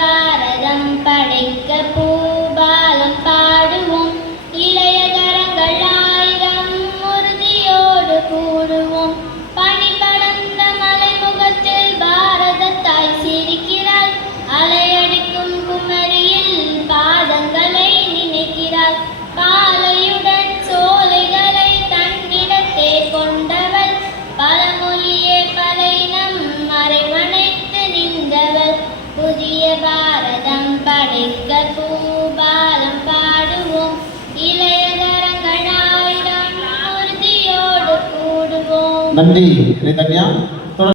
பாரதம் படைக்க பூபாலம் பாடுவோம். இளைய கரங்கள் 1000 உறுதியோடு கூடுவோம். பனி படர்ந்த மலைமுகத்தில் பாரத தாய் சிரிக்கிறாள். அலையடிக்கும் குமரியில் பாதங்களை நினைக்கிறாள். பாலையுடன் சோலைகளை தன்னிடத்தே கொண்டவள். பழமொழியே பலையினம் மறைவனைத்து நின்றவள். புதிய பாரதம் படைக்க பூபாலம் பாடுவோம். இளைய கரங்கள் 1000 உறுதியோடு கூடுவோம். நன்றி.